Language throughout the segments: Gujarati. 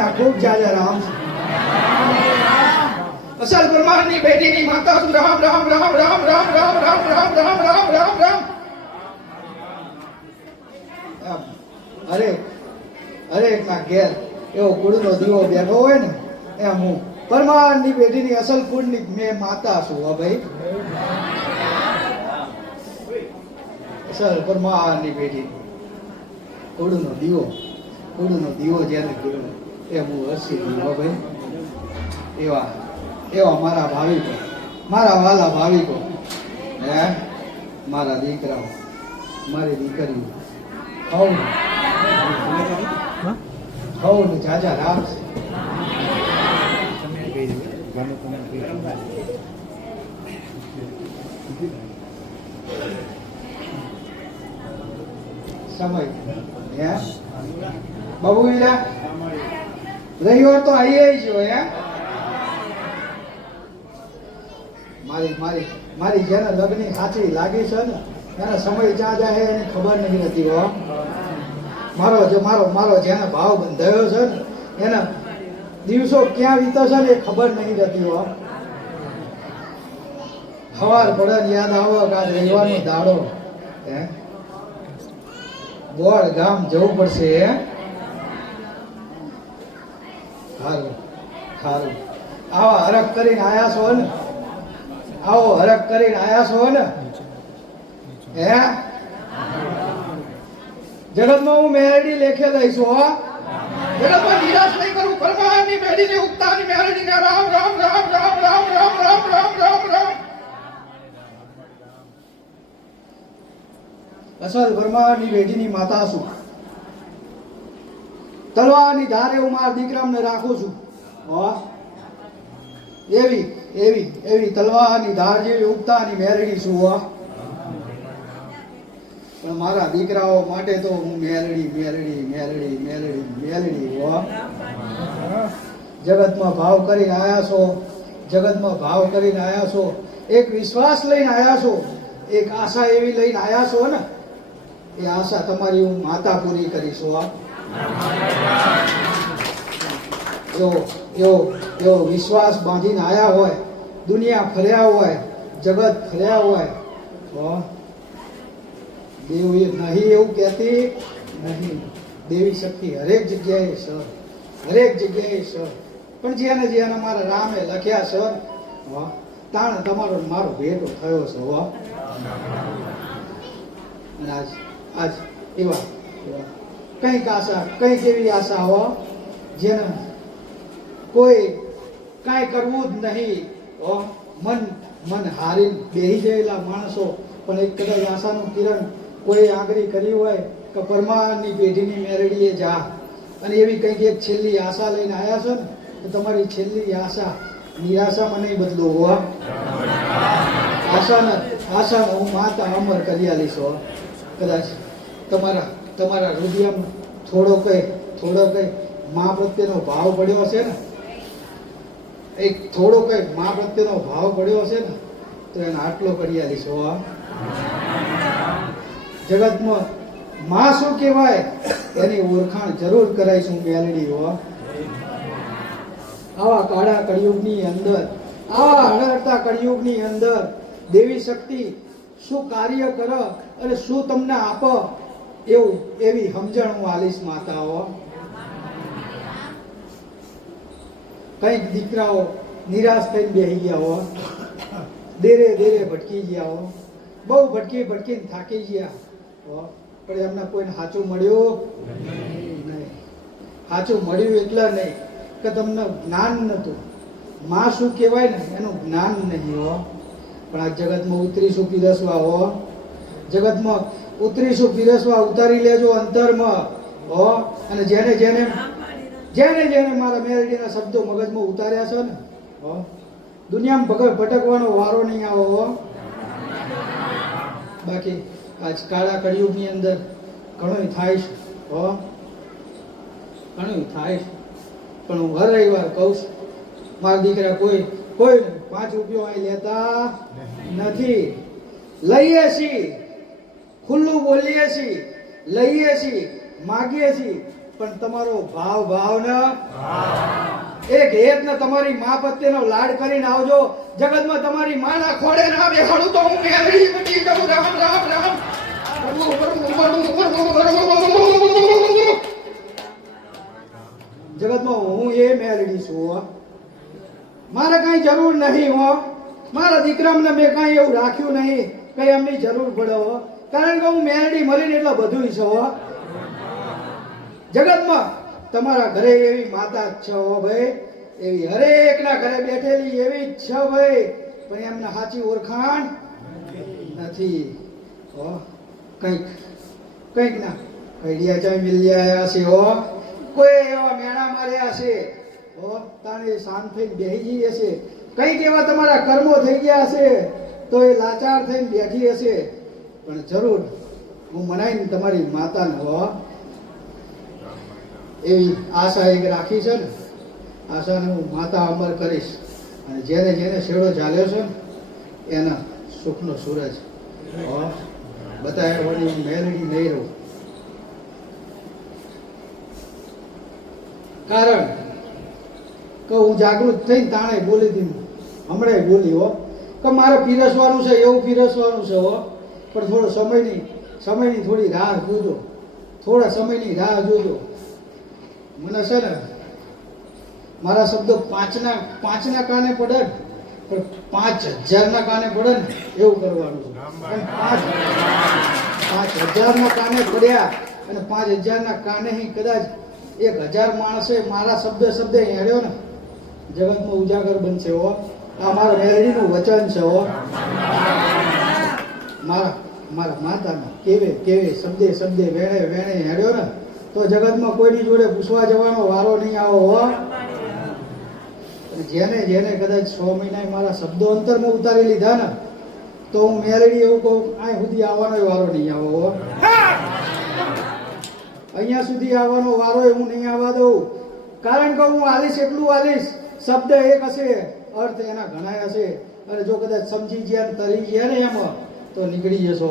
એના ખૂબ જાજા રામ અસલ બ્રહ્માંડની બેટીની માતા છું રામ રામ રામ રામ રામ રામ રામ રામ રામ રામ રામ રામ અરે અરે ના ઘેર એવો કુળનો દીવો બેઠો હોય ને એમ હું પરમારની બેટીની અસલ કુળની મેં માતા છું હો ભાઈ અસલ પરમારની બેટી કુળનો દીવો જેને કીધું એ હું હસી દીવો ભાઈ એવા એવા મારા ભાવિકો મારા વાલા ભાવિકો હે મારા દીકરાઓ મારી દીકરીઓ હવ ને જાજા રામ છે સમય હે બાબુ વિલા રહ્યો તો આઈએ જો હે મારી જેને લગ્ન સાચી લાગી છે ને એનો સમય ચા જાય એની ખબર નહીં રહેતી હો મારો જેને ભાવ બંધાયો છે ને એના દિવસો ક્યાં વીતશે ને એ ખબર નહીં રહેતી હો સવાર પડે ને યાદ આવો કે આજ રવિવારનો દાડો હે બોળ ગામ જવું પડશે હે હારું હારું આવા હરખ કરીને આયા છો ને આવો હરખ કરીને આયા છો ને હે જગતમાં હું મેરડી લેખે લઈશું હો જગતમાં નિરાશ નહીં કરું પરમારની મેરડીને ઉગતાની મેરડીને રામ રામ રામ રામ રામ રામ રામ રામ રામ રામ અસલ પરમારની બેટીની માતા છું તલવારની ધારે હું મારા દીકરાને રાખું છું હો એવી એવી એવી તલવારની ધાર જેવી ઉગતાની મેરડી છું હો પણ મારા દીકરાઓ માટે તો હું મેલડી હો જગતમાં ભાવ કરીને આયા છો એક વિશ્વાસ લઈને આયા છો એક આશા એવી લઈને આયા છો ને એ આશા તમારી હું માતા પૂરી કરીશું હો એવો વિશ્વાસ બાંધીને આયા હોય દુનિયા ફર્યા હોય જગત ફર્યા હોય હો દેવી નહીં એવું કહેતી નહીં દેવી શક્તિ હરેક જગ્યાએ છે પણ જેને મારા રામે લખ્યા છે તાણ તમારો મારો ભેટો થયો છે હો અને આજ એવા કંઈક એવી આશા હો જેને કોઈ કાંઈ કરવું જ નહીં હો મન હારીને બેહી ગયેલા માણસો પણ એક કદાચ આશાનું કિરણ કોઈ આગ્રહ કરી હોય કે પરમારની પેઢીની મેરડીએ જા અને એવી કંઈક એક છેલ્લી આશા લઈને આવ્યા છો ને તો તમારી છેલ્લી આશા નિરાશામાં નહીં બદલો હો આશાને હું માતા અમર કરી આલીશ હો કદાચ તમારા હૃદયમાં થોડો કઈ મા પ્રત્યેનો ભાવ પડ્યો હશે ને એક થોડો કઈ મા પ્રત્યેનો ભાવ પડ્યો હશે ને તો એને આટલો કરી આલીશ હો જગતમાં માં શું કહેવાય એની ઓળખાણ જરૂર કરાઈશું મેલડી હો આવા કાળા કળિયુગની અંદર આવા હળહળતા કળિયુગની અંદર દેવી શક્તિ શું કાર્ય કરે અને શું તમને આપે એવી સમજણ હું આલીશ માતા હો કંઈક દીકરાઓ નિરાશ થઈને બેસી ગયા હો દેરે ભટકી ગયા હો બહુ ભટકીને થાકી ગયા પણ એમને કોઈને સાચું મળ્યું નહીં સાચું મળ્યું એટલે નહીં કે તમને જ્ઞાન નહોતું માં શું કહેવાય ને એનું જ્ઞાન નહીં હો પણ આ જગતમાં ઉતરીશું પીરસવા હો જગતમાં ઉતરીશું પીરસવા ઉતારી લેજો અંતરમાં હો અને જેને મારા મેરડીના શબ્દો મગજમાં ઉતાર્યા છે ને હો દુનિયામાં ભટકવાનો વારો નહીં આવો હો બાકી આજ કાળા કળિયુગની અંદર ઘણું થાય છે હો ઘણું થાય છે પણ હું હર રવિવાર કહું છું મારા દીકરા કોઈ 5 રૂપિયો અહીં લેતા નથી લઈએ છીએ ખુલ્લું બોલીએ છીએ લઈએ છીએ માગીએ છીએ પણ તમારો ભાવ ને એક હેત ને તમારી મા પ્રત્યેનો લાડ કરીને આવજો. જગતમાં તમારી માના ખોડે ના બેહાડું તો હું મેલડી બની જાઉં. રામ રામ રામ. જગતમાં હું એ મેલડી છું હો. મારે કઈ જરૂર નહીં હો. મારા દીકરાને મેં કઈ એવું રાખ્યું નહીં કઈ એમની જરૂર પડે હો. કારણ કે હું મેલડી મળીને એટલે બધું છે હો. જગતમાં તમારા ઘરે એવી માતા જ છે હો ભાઈ. એવી હરેકના ઘરે બેઠેલી એવી જ છે ભાઈ. પણ એમને સાચી ઓળખાણ નથી હો. કંઈક ના કઈડિયા ચાઈ મિલ્યા છે હો. કોઈ એવા મેણા માર્યા છે હો. તાણે શાંત થઈને બેસી જઈ હશે. કંઈક એવા તમારા કર્મો થઈ ગયા હશે તો એ લાચાર થઈને બેઠી હશે. પણ જરૂર હું મનાઈને તમારી માતાને હો એવી આશા એક રાખી છે ને. આશાને હું માતા અમર કરીશ. અને જેને જેને શેડો ચાલ્યો છે ને એના સુખનો સૂરજ બતાવ્યા વળી હું મેલડી નહીં રહું. કારણ કે હું જાગૃત થઈને તાણે બોલી દીધું. હમણાં બોલી હો કે મારે પીરસવાનું છે એવું પીરસવાનું છે હો. પણ થોડો સમયની થોડી રાહ જોજો. થોડા સમયની રાહ જોજો. મને છે ને મારા શબ્દો પાંચના કાને પડે ને પણ 5000ના કાને પડે ને એવું કરવાનું છે. પણ 5000ના કાને પડ્યા અને 5000ના કાને કદાચ 1000 માણસે મારા શબ્દ હેડ્યો ને જગતમાં ઉજાગર બનશે હો. આ મારા મેલડીનું વચન છે હો. મારા માતાના કેવે શબ્દે વેણે હેડ્યો ને તો જગતમાં કોઈની જોડે પૂછવા જવાનો વારો નહીં આવો હો. જેને કદાચ 6 મહિના મારા શબ્દો અંતરમાં ઉતારી લીધા ને તો હું મેલડી એવું કહું આ સુધી આવવાનો વારો નહીં આવો હો. અહીંયા સુધી આવવાનો વારો હું નહીં આવવા દઉં. કારણ કે હું આલીશ એટલું આલીશ. શબ્દ એક હશે અર્થ એના ઘણા હશે. અને જો કદાચ સમજી ગયા તરી ગયા ને એમાં તો નીકળી જશો.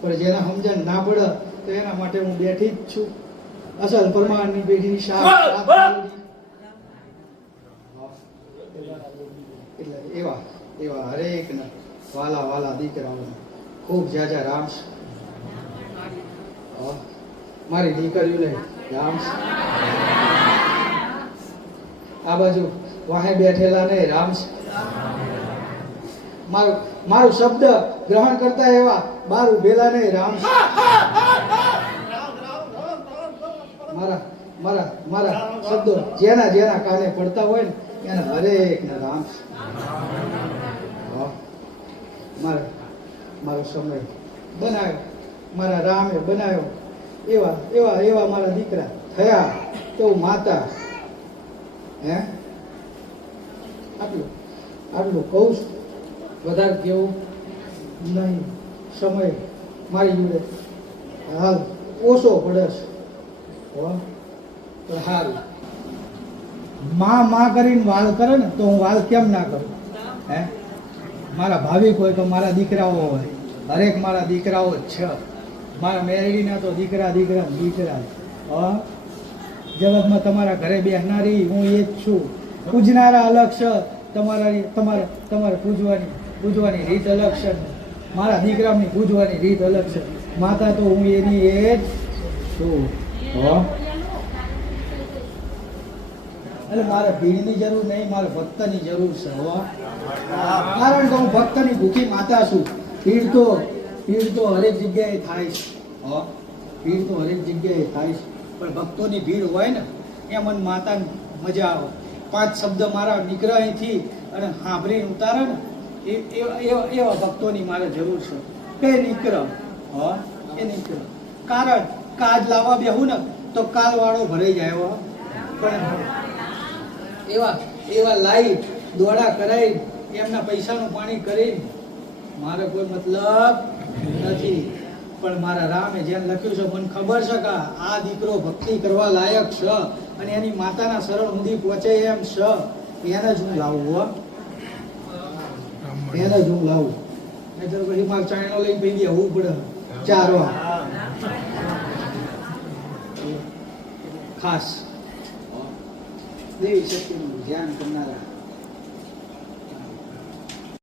પણ જેને સમજણ ના પડે તો એના માટે હું બેઠી જ છું. અસલ પરમાણની બેઠી એટલે એવા હરેક વાલા દીકરાઓ ખૂબ જાજા રામ. મારી દીકરીઓને રામ. આ બાજુ વાહે બેઠેલા ને રામ. મારું શબ્દ ગ્રહણ કરતા એવા બાર ઉભેલા ને રામ. મારા શબ્દો જેના કાને પડતા હોય ને એના હરેક ને રામ. મારો સમય બનાવ્યો મારા રામે બનાવ્યો. એવા મારા દીકરા થયા તો માતા હે આટલું કહું છું. વધારે કેવું નહીં. સમય મારી જોડે હાલ ઓછો પડે છે પણ સારું. માં કરીને વાલ કરે ને તો હું વાલ કેમ ના કરું હે. મારા ભાવિક હોય તો મારા દીકરાઓ હોય. હરેક મારા દીકરાઓ જ છે. મારા મેરડીના તો દીકરા જગતમાં તમારા ઘરે બેસનારી હું એ જ છું. પૂજનારા અલગ છે. તમારે પૂજવાની રીત અલગ છે. મારા દીકરાની પૂજવાની રીત અલગ છે. માતા તો હું એની એ જ છું. એટલે મારે ભીડની જરૂર નહીં. મારે ભક્તની જરૂર છે હો. કારણ કે હું ભક્તની ભૂખી માતા છું. ભીડ તો હરેક જગ્યાએ થાય છે હો. ભીડ તો હરેક જગ્યાએ થાય છે. પણ ભક્તોની ભીડ હોય ને એ મને માતાને મજા આવે. 5 શબ્દ મારા નીકળે અહીંથી અને સાંભળીને ઉતારે ને એવા ભક્તોની મારે જરૂર છે. કે નીકળે હો એ નીકળે. કારણ કાજ લાવવા બેહું ને તો કાલ વાળો ભરાઈ જાય હો. પણ એવા લાઈ દોડા કરાઈ એમના પૈસાનું પાણી કરી મારે કોઈ મતલબ નથી. પણ મારા રામે જેને લખ્યું છે મને ખબર છે કે આ દીકરો ભક્તિ કરવા લાયક છે અને એની માતાના શરણ સુધી પહોંચે એમ છે. એને જ હું લાવું હો. એને જ હું લાવું. નહીં પછી મારે ચાયણો લઈને પી ગયા હોવું પડે. ચારો ખાસ દેવી શક્તિનું ધ્યાન કરનારા